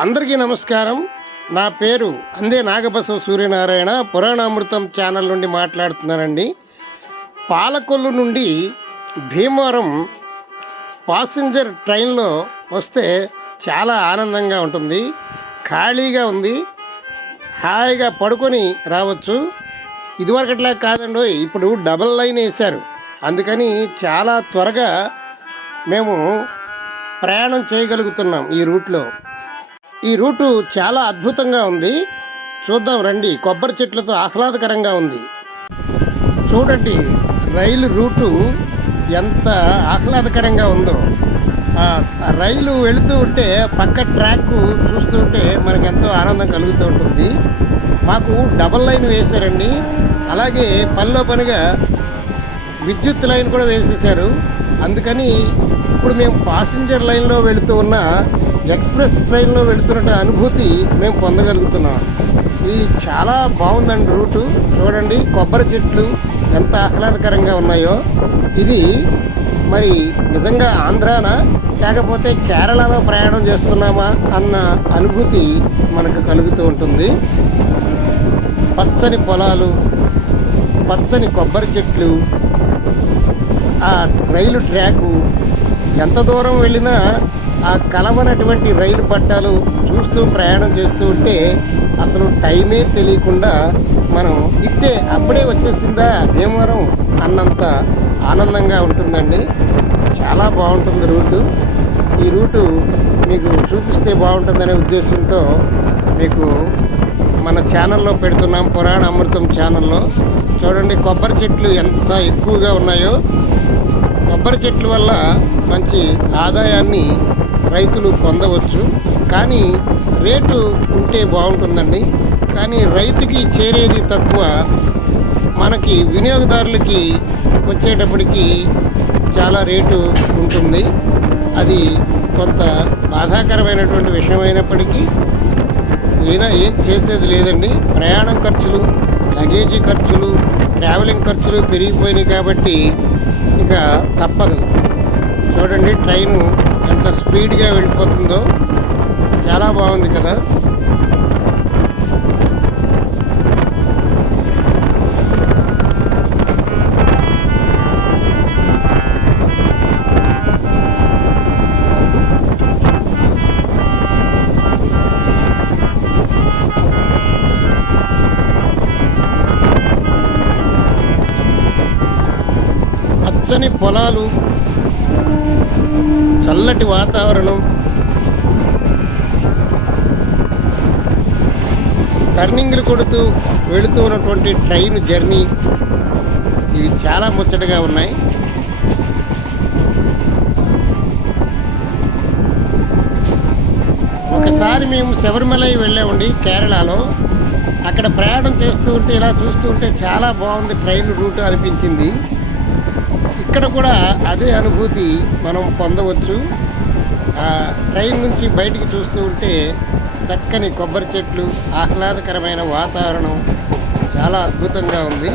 అందరికీ నమస్కారం. నా పేరు అందే నాగబసవ సూర్యనారాయణ. పురాణామృతం ఛానల్ నుండి మాట్లాడుతున్నానండి. పాలకొల్లు నుండి భీమవరం పాసింజర్ ట్రైన్లో వస్తే చాలా ఆనందంగా ఉంటుంది. ఖాళీగా ఉంది, హాయిగా పడుకొని రావచ్చు. ఇదివరకట్లా కాదండి, ఇప్పుడు డబల్ లైన్ వేశారు. అందుకని చాలా త్వరగా మేము ప్రయాణం చేయగలుగుతున్నాం ఈ రూట్లో. ఈ రూటు చాలా అద్భుతంగా ఉంది. చూద్దాం రండి. కొబ్బరి చెట్లతో ఆహ్లాదకరంగా ఉంది. చూడండి రైలు రూటు ఎంత ఆహ్లాదకరంగా ఉందో. రైలు వెళుతూ ఉంటే పక్క ట్రాక్ చూస్తూ ఉంటే మనకు ఎంతో ఆనందం కలుగుతూ ఉంటుంది. మాకు డబల్ లైన్ వేశారండి. అలాగే పనిలో పనిగా విద్యుత్ లైన్ కూడా వేసేసారు. అందుకని ఇప్పుడు మేము పాసింజర్ లైన్లో వెళుతూ ఉన్న ఎక్స్ప్రెస్ ట్రైన్లో వెళుతున్న అనుభూతి మేము పొందగలుగుతున్నాం. ఇది చాలా బాగుందండి రూటు. చూడండి కొబ్బరి చెట్లు ఎంత ఆహ్లాదకరంగా ఉన్నాయో. ఇది మరి నిజంగా ఆంధ్రానా లేకపోతే కేరళలో ప్రయాణం చేస్తున్నామా అన్న అనుభూతి మనకు కలుగుతూ ఉంటుంది. పచ్చని పొలాలు, పచ్చని కొబ్బరి చెట్లు, ఆ రైలు ట్రాకు, ఎంత దూరం వెళ్ళినా ఆ కలవనటువంటి రైలు పట్టాలు చూస్తూ ప్రయాణం చేస్తూ ఉంటే అసలు టైమే తెలియకుండా మనం అప్పుడే వచ్చేసిందా భీమవరం అన్నంత ఆనందంగా ఉంటుందండి. చాలా బాగుంటుంది రూటు. ఈ రూటు మీకు చూపిస్తే బాగుంటుందనే ఉద్దేశంతో మీకు మన ఛానల్లో పెడుతున్నాం, పురాణ అమృతం ఛానల్లో. చూడండి కొబ్బరి చెట్లు ఎంత ఎక్కువగా ఉన్నాయో. కొబ్బరి చెట్ల వల్ల మంచి ఆదాయాన్ని రైతులు పొందవచ్చు. కానీ రేటు ఉంటే బాగుంటుందండి. కానీ రైతుకి చేరేది తక్కువ, మనకి వినియోగదారులకి వచ్చేటప్పటికి చాలా రేటు ఉంటుంది. అది కొంత బాధాకరమైనటువంటి విషయం అయినప్పటికీ ఏం చేసేది లేదండి. ప్రయాణం ఖర్చులు, లగేజీ ఖర్చులు, ట్రావెలింగ్ ఖర్చులు పెరిగిపోయినాయి కాబట్టి ఇక తప్పదు. చూడండి ట్రైను ఎంత స్పీడ్గా వెళ్ళిపోతుందో. చాలా బాగుంది కదా. పచ్చని పొలాలు, చల్లటి వాతావరణం, టర్నింగ్లు కొడుతూ వెళుతూ ఉన్నటువంటి ట్రైన్ జర్నీ, ఇవి చాలా ముచ్చటగా ఉన్నాయి. ఒకసారి మేము శబరిమలై వెళ్ళామండి కేరళలో. అక్కడ ప్రయాణం చేస్తూ ఉంటే ఇలా చూస్తూ ఉంటే చాలా బాగుంది ట్రైన్ రూట్ అనిపించింది. ఇక్కడ కూడా అదే అనుభూతి మనం పొందవచ్చు. ట్రైన్ నుంచి బయటికి చూస్తూ ఉంటే చక్కని కొబ్బరి చెట్లు, ఆహ్లాదకరమైన వాతావరణం చాలా అద్భుతంగా ఉంది.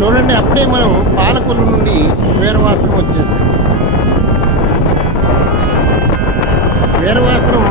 చూడండి అప్పుడే మనం పాలకొల్లు నుండి వీరవాసరం వచ్చేసాం. వీరవాసరం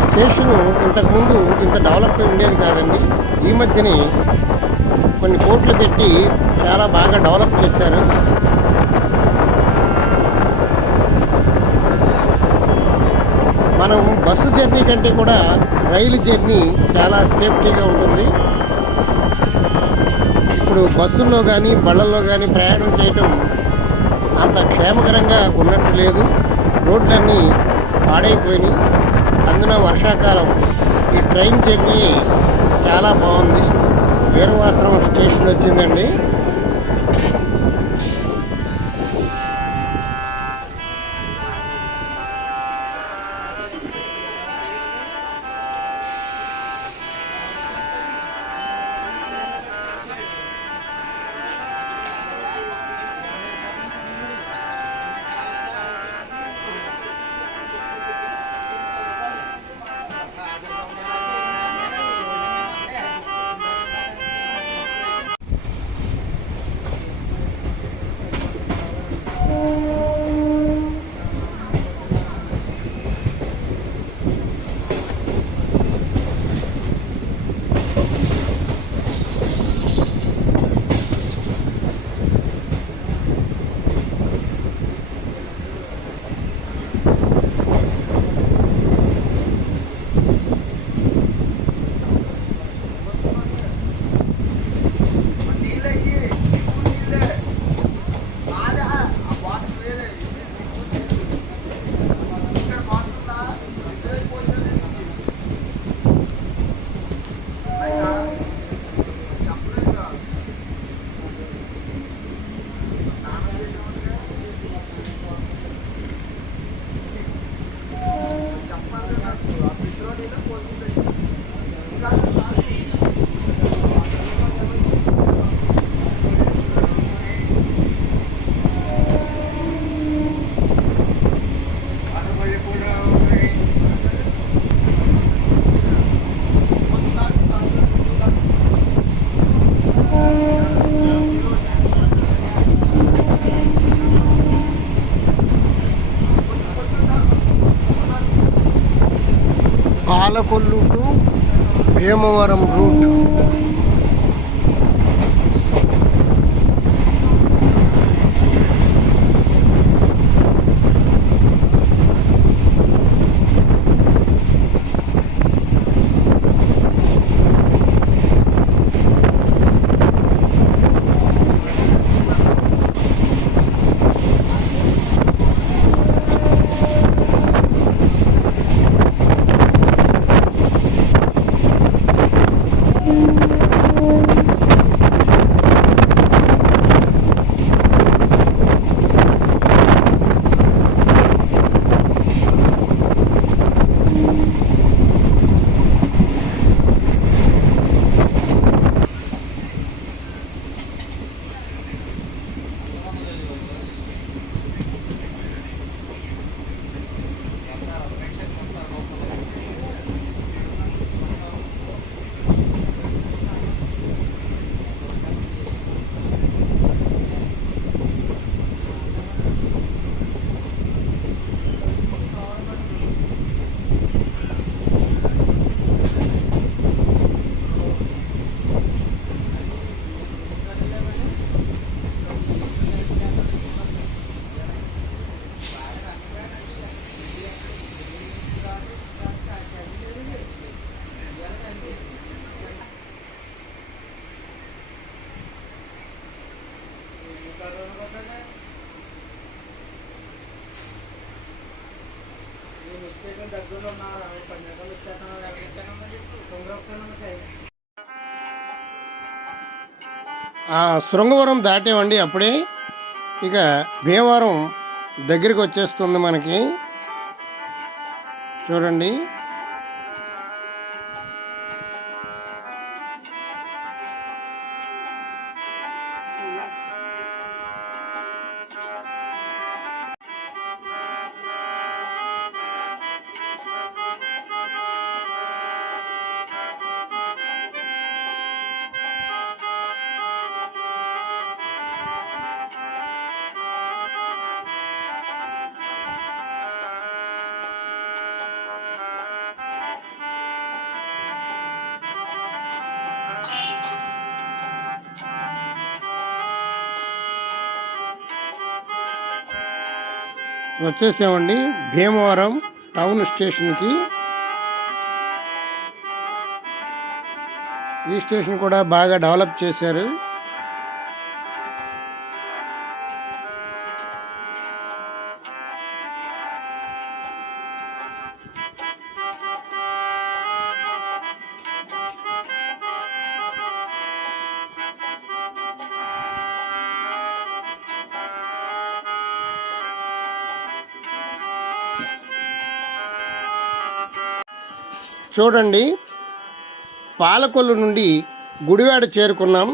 స్టేషను ఇంతకుముందు ఇంత డెవలప్ ఉండేది కాదండి. ఈ మధ్యనే కొన్ని కోట్లు పెట్టి చాలా బాగా డెవలప్ చేశారు. మనం బస్సు జర్నీ కంటే కూడా రైలు జర్నీ చాలా సేఫ్టీగా ఉంటుంది. ఇప్పుడు బస్సుల్లో కానీ బళ్ళల్లో కానీ ప్రయాణం చేయటం అంత క్షేమకరంగా ఉన్నట్టు లేదు. రోడ్లన్నీ పాడైపోయినాయి. అందున వర్షాకాలం ఈ ట్రైన్ జర్నీ చాలా బాగుంది. వీరవాసరం స్టేషన్ వచ్చిందండి. Palakollu to Bhimavaram route. శృంగవరం దాటామండి అప్పుడే. ఇక భీమవరం దగ్గరికి వచ్చేస్తుంది మనకి. చూడండి, వచ్చేసామండి భీమవరం టౌన్ స్టేషన్కి. ఈ స్టేషన్ కూడా బాగా డెవలప్ చేశారు. చూడండి, పాలకొల్లు నుండి గుడివాడ చేరుకున్నాం.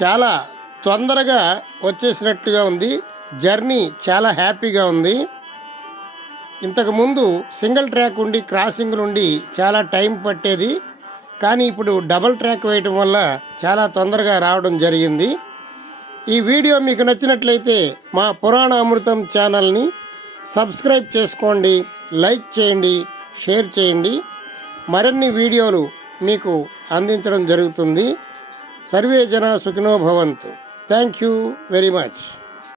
చాలా తొందరగా వచ్చేసినట్టుగా ఉంది. జర్నీ చాలా హ్యాపీగా ఉంది. ఇంతకుముందు సింగిల్ ట్రాక్ ఉండి క్రాసింగ్లు ఉండి చాలా టైం పట్టేది, కానీ ఇప్పుడు డబుల్ ట్రాక్ వేయటం వల్ల చాలా తొందరగా రావడం జరిగింది. ఈ వీడియో మీకు నచ్చినట్లయితే మా పురాణ అమృతం ఛానల్ని సబ్స్క్రైబ్ చేసుకోండి, లైక్ చేయండి, షేర్ చేయండి. మరిన్ని వీడియోలు మీకు అందించడం జరుగుతుంది. సర్వే జన సుఖినో భవంతు. Thank you very much.